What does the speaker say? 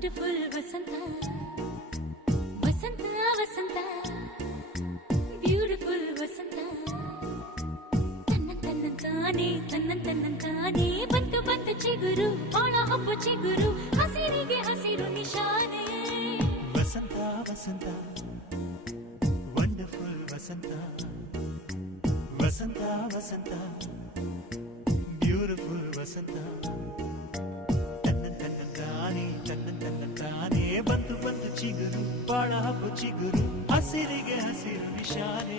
wonderful ವಸಂತ ವಸಂತ ವಸಂತ beautiful ವಸಂತ ತನ್ನಂತಾನೆ ಬಂತು ಬಂತು ಚಿಗುರು ಒಳ ಹಬ್ಬ ಚಿಗುರು ಹಸಿರಿಗೆ ಹಸಿರು ನಿಶಾನೆ ವಸಂತ ವಸಂತ ವಂಡರ್ಫುಲ್ ವಸಂತ ವಸಂತ ವಸಂತ ಬ್ಯೂಟಿಫುಲ್ ವಸಂತ ತನ್ನಂತಾನೆ ಬಂತು ಬಂತು ಚಿಗುರು ಬಾಳ ಹಬ್ಬ ಚಿಗುರು ಹಸಿರಿಗೆ ಹಸಿರು ನಿಶಾನೆ